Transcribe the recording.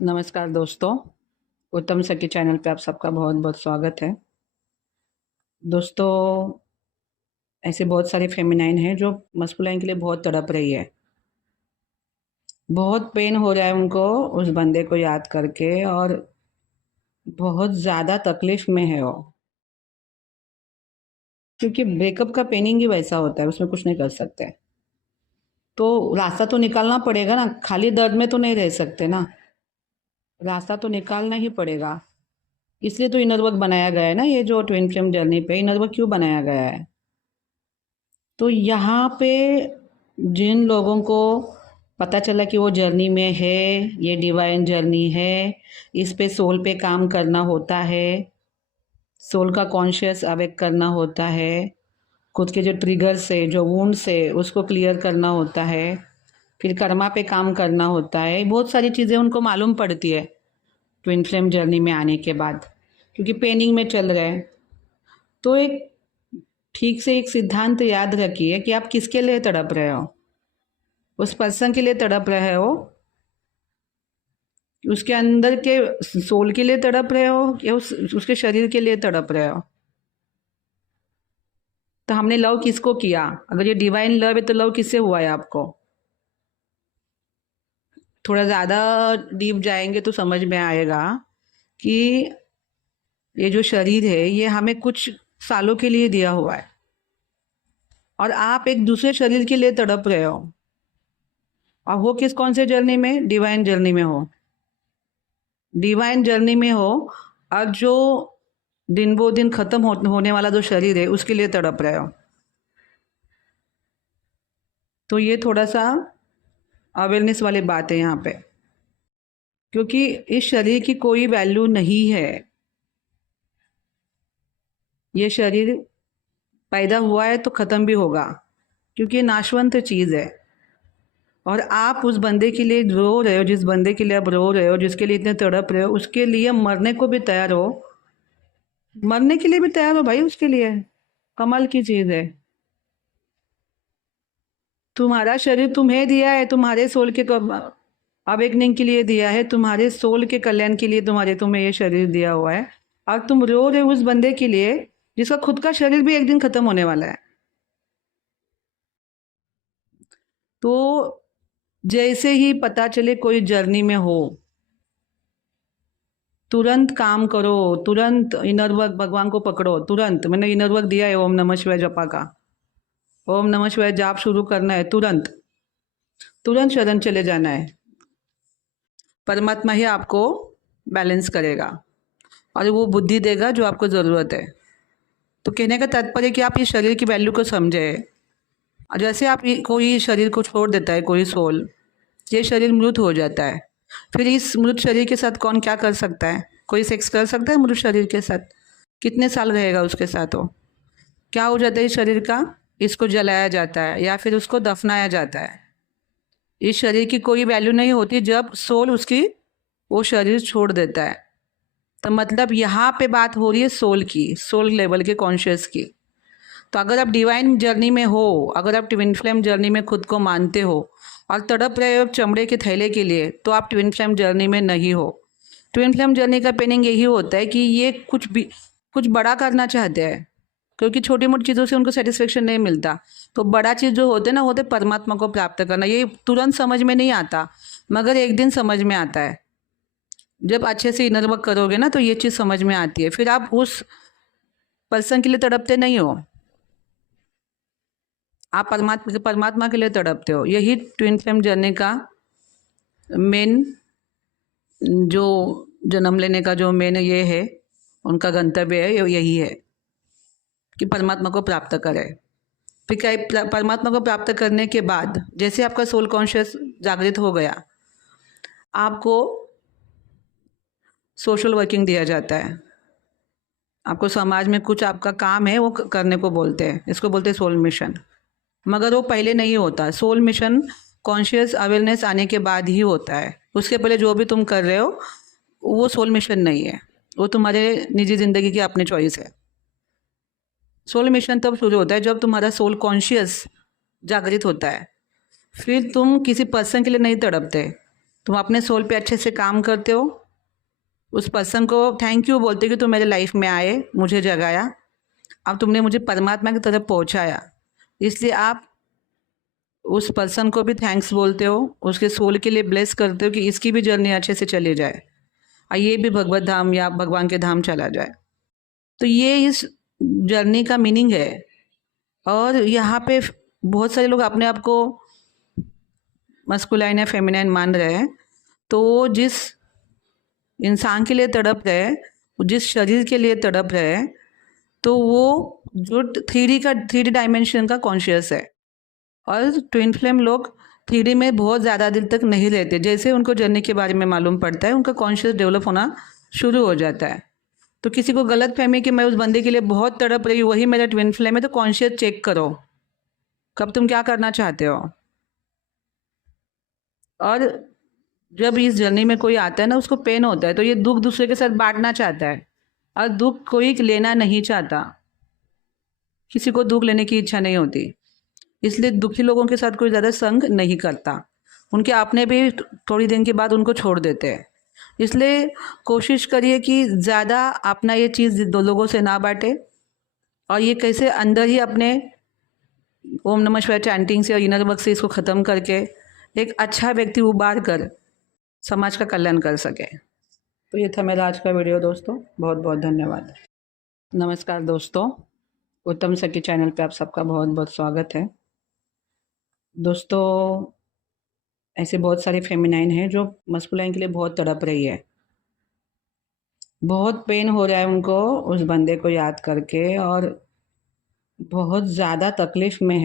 नमस्कार दोस्तों। उत्तम सखी चैनल पे आप सबका बहुत बहुत स्वागत है। दोस्तों, ऐसे बहुत सारे फेमिनाइन हैं जो मस्कुलाइन के लिए बहुत तड़प रही है। बहुत पेन हो रहा है उनको उस बंदे को याद करके, और बहुत ज़्यादा तकलीफ में है वो, क्योंकि ब्रेकअप का पेनिंग ही वैसा होता है, उसमें कुछ नहीं कर सकते। तो रास्ता तो निकालना पड़ेगा ना, खाली दर्द में तो नहीं रह सकते ना, रास्ता तो निकालना ही पड़ेगा। इसलिए तो इनर वर्क बनाया गया है ना, ये जो ट्विन फ्लेम जर्नी पे इनर वर्क क्यों बनाया गया है। तो यहाँ पे जिन लोगों को पता चला कि वो जर्नी में है, ये डिवाइन जर्नी है, इस पे सोल पे काम करना होता है, सोल का कॉन्शियस अवेक करना होता है, खुद के जो ट्रिगर से, जो वुंड से, उसको क्लियर करना होता है, फिर कर्मा पे काम करना होता है। बहुत सारी चीज़ें उनको मालूम पड़ती है ट्विन फ्लेम जर्नी में आने के बाद, क्योंकि पेनिंग में चल रहे हैं। तो एक ठीक से एक सिद्धांत याद रखिए कि आप किसके लिए तड़प रहे हो। उस पर्सन के लिए तड़प रहे हो, उसके अंदर के सोल के लिए तड़प रहे हो, या उसके शरीर के लिए तड़प रहे हो। तो हमने लव किसको किया? अगर ये डिवाइन लव है तो लव किससे हुआ है आपको? थोड़ा ज़्यादा डीप जाएंगे तो समझ में आएगा कि ये जो शरीर है ये हमें कुछ सालों के लिए दिया हुआ है, और आप एक दूसरे शरीर के लिए तड़प रहे हो। और हो किस कौन से जर्नी में? डिवाइन जर्नी में हो। डिवाइन जर्नी में हो, और जो दिन वो दिन खत्म होने वाला जो शरीर है उसके लिए तड़प रहे हो। तो ये थोड़ा सा अवेयरनेस वाली बात है यहाँ पे, क्योंकि इस शरीर की कोई वैल्यू नहीं है। ये शरीर पैदा हुआ है तो ख़त्म भी होगा, क्योंकि ये नाशवंत चीज़ है। और आप उस बंदे के लिए रो रहे हो, जिस बंदे के लिए आप रो रहे हो, जिसके लिए इतने तड़प रहे हो, उसके लिए मरने को भी तैयार हो। मरने के लिए भी तैयार हो भाई उसके लिए। कमाल की चीज़ है। तुम्हारा शरीर तुम्हें दिया है, तुम्हारे सोल के अवेकनिंग के लिए दिया है, तुम्हारे सोल के कल्याण के लिए तुम्हें ये शरीर दिया हुआ है। और तुम रो रहे हो उस बंदे के लिए जिसका खुद का शरीर भी एक दिन खत्म होने वाला है। तो जैसे ही पता चले कोई जर्नी में हो, तुरंत काम करो, तुरंत इनर वर्क भगवान को पकड़ो। तुरंत मैंने इनर वर्क दिया है ओम नमः शिवाय जपा का। ओम नमः शिवाय जाप शुरू करना है, तुरंत तुरंत शरण चले जाना है। परमात्मा ही आपको बैलेंस करेगा और वो बुद्धि देगा जो आपको ज़रूरत है। तो कहने का तात्पर्य कि आप इस शरीर की वैल्यू को समझें। जैसे आप कोई शरीर को छोड़ देता है, कोई सोल, ये शरीर मृत हो जाता है। फिर इस मृत शरीर के साथ कौन क्या कर सकता है? कोई सेक्स कर सकता है मृत शरीर के साथ? कितने साल रहेगा उसके साथ वो? क्या हो जाता है इस शरीर का? इसको जलाया जाता है या फिर उसको दफनाया जाता है। इस शरीर की कोई वैल्यू नहीं होती जब सोल उसकी वो शरीर छोड़ देता है। तो मतलब यहाँ पे बात हो रही है सोल की, सोल लेवल के कॉन्शियस की। तो अगर आप डिवाइन जर्नी में हो, अगर आप ट्विन फ्लेम जर्नी में खुद को मानते हो और तड़प रहे हो चमड़े के थैले के लिए, तो आप ट्विन फ्लेम जर्नी में नहीं हो। ट्विन फ्लेम जर्नी का पेनिंग यही होता है कि ये कुछ बड़ा करना चाहते हैं, क्योंकि छोटी मोटी चीज़ों से उनको सेटिस्फेक्शन नहीं मिलता। तो बड़ा चीज़ जो होते हैं ना, होते परमात्मा को प्राप्त करना। ये तुरंत समझ में नहीं आता, मगर एक दिन समझ में आता है। जब अच्छे से इनर वर्क करोगे ना तो ये चीज़ समझ में आती है। फिर आप उस पर्सन के लिए तड़पते नहीं हो, आप परमात्मा के लिए तड़पते हो। यही ट्विन फ्लेम जर्नी का मेन, जो जन्म लेने का जो मेन ये है, उनका गंतव्य है, यही है कि परमात्मा को प्राप्त करें। फिर क्या, परमात्मा को प्राप्त करने के बाद जैसे आपका सोल कॉन्शियस जागृत हो गया, आपको सोशल वर्किंग दिया जाता है। आपको समाज में कुछ आपका काम है वो करने को बोलते हैं, इसको बोलते हैं सोल मिशन। मगर वो पहले नहीं होता। सोल मिशन कॉन्शियस अवेयरनेस आने के बाद ही होता है। उसके पहले जो भी तुम कर रहे हो वो सोल मिशन नहीं है, वो तुम्हारे निजी ज़िंदगी की अपनी चॉइस है। सोल मिशन तब शुरू होता है जब तुम्हारा सोल कॉन्शियस जागृत होता है। फिर तुम किसी पर्सन के लिए नहीं तड़पते, तुम अपने सोल पे अच्छे से काम करते हो, उस पर्सन को थैंक यू बोलते हो कि तुम मेरे लाइफ में आए, मुझे जगाया, अब तुमने मुझे परमात्मा की तरफ पहुंचाया, इसलिए आप उस पर्सन को भी थैंक्स बोलते हो, उसके सोल के लिए ब्लेस करते हो कि इसकी भी जर्नी अच्छे से चली जाए और ये भी भगवत धाम या भगवान के धाम चला जाए। तो ये इस जर्नी का मीनिंग है। और यहाँ पे बहुत सारे लोग अपने आप को मस्कुलाइन या फेमिनाइन मान रहे हैं, तो वो जिस इंसान के लिए तड़प रहे हैं, जिस शरीर के लिए तड़प रहे हैं, तो वो जो 3D डायमेंशन का कॉन्शियस है। और ट्विन फ्लेम लोग 3D में बहुत ज़्यादा दिन तक नहीं रहते, जैसे उनको जर्नी के बारे में मालूम पड़ता है उनका कॉन्शियस डेवलप होना शुरू हो जाता है। तो किसी को गलत फहमी कि मैं उस बंदे के लिए बहुत तड़प रही हूँ, वही मेरा ट्विन फ्लेम है, तो कॉन्शियस चेक करो कब तुम क्या करना चाहते हो। और जब इस जर्नी में कोई आता है ना, उसको पेन होता है, तो ये दुख दूसरे के साथ बांटना चाहता है और दुख कोई लेना नहीं चाहता, किसी को दुख लेने की इच्छा नहीं होती, इसलिए दुखी लोगों के साथ कोई ज़्यादा संग नहीं करता, उनके अपने भी थोड़ी दिन के बाद उनको छोड़ देते हैं। इसलिए कोशिश करिए कि ज़्यादा अपना ये चीज़ दो लोगों से ना बांटे, और ये कैसे अंदर ही अपने ओम नमः शिवाय चैंटिंग से और इनर वर्क से इसको ख़त्म करके एक अच्छा व्यक्ति उबार कर समाज का कल्याण कर सके। तो ये था मेरा आज का वीडियो दोस्तों, बहुत बहुत धन्यवाद। नमस्कार दोस्तों, उत्तम सखी चैनल पे आप सबका बहुत बहुत स्वागत है। दोस्तों, ऐसे बहुत सारे फेमिनाइन हैं जो मस्कुलाइन के लिए बहुत तड़प रही है, बहुत पेन हो रहा है उनको उस बंदे को याद करके, और बहुत ज़्यादा तकलीफ़ में है।